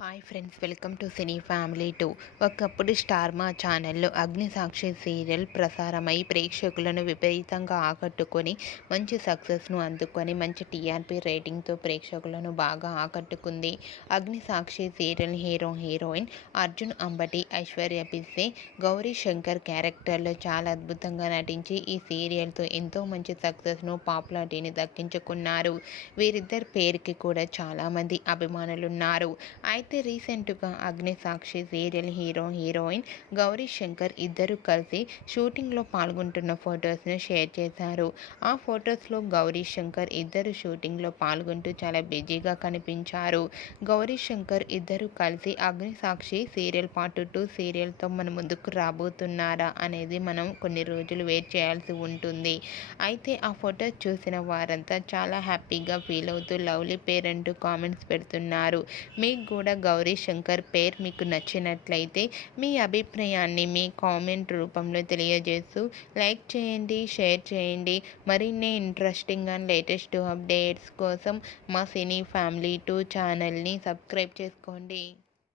Hi friends, welcome to cine family 2. ఒకప్పుడు star మా ఛానల్లో అగ్నిసాక్షి సీరియల్ ప్రసారమై ప్రేక్షకులను విపరీతంగా ఆకట్టుకొని మంచి సక్సెస్ను అందుకొని మంచి టీఆర్పీ రేటింగ్తో ప్రేక్షకులను బాగా ఆకట్టుకుంది. అగ్నిసాక్షి సీరియల్ హీరోయిన్ అర్జున్ అంబటి, ఐశ్వర్య పిస్సే, గౌరీ శంకర్ క్యారెక్టర్లో చాలా అద్భుతంగా నటించి ఈ సీరియల్తో ఎంతో మంచి సక్సెస్ను, పాపులారిటీని దక్కించుకున్నారు. వీరిద్దరి పేరుకి కూడా చాలామంది అభిమానులున్నారు. అయితే రీసెంట్గా అగ్నిసాక్షి సీరియల్ హీరోయిన్ గౌరీ శంకర్ ఇద్దరు కలిసి షూటింగ్లో పాల్గొంటున్న ఫొటోస్ను షేర్ చేశారు. ఆ ఫొటోస్లో గౌరీ శంకర్ ఇద్దరు షూటింగ్లో పాల్గొంటూ చాలా బిజీగా కనిపించారు. గౌరీ శంకర్ ఇద్దరు కలిసి అగ్నిసాక్షి సీరియల్ పార్ట్ 2 సీరియల్తో మన ముందుకు రాబోతున్నారా అనేది మనం కొన్ని రోజులు వెయిట్ చేయాల్సి ఉంటుంది. అయితే ఆ ఫొటోస్ చూసిన వారంతా చాలా హ్యాపీగా ఫీల్ అవుతూ లవ్లీ పేర్ అంటూ కామెంట్స్ పెడుతున్నారు. మీకు కూడా గౌరీ శంకర్ పేరు మీకు నచ్చినట్లయితే మీ అభిప్రాయాన్ని మీ కామెంట్ రూపంలో తెలియజేస్తూ లైక్ చేయండి, షేర్ చేయండి. మరిన్ని ఇంట్రెస్టింగ్ అండ్ లేటెస్ట్ అప్డేట్స్ కోసం మా సినీ ఫ్యామిలీ 2 ఛానల్ని సబ్స్క్రైబ్ చేసుకోండి.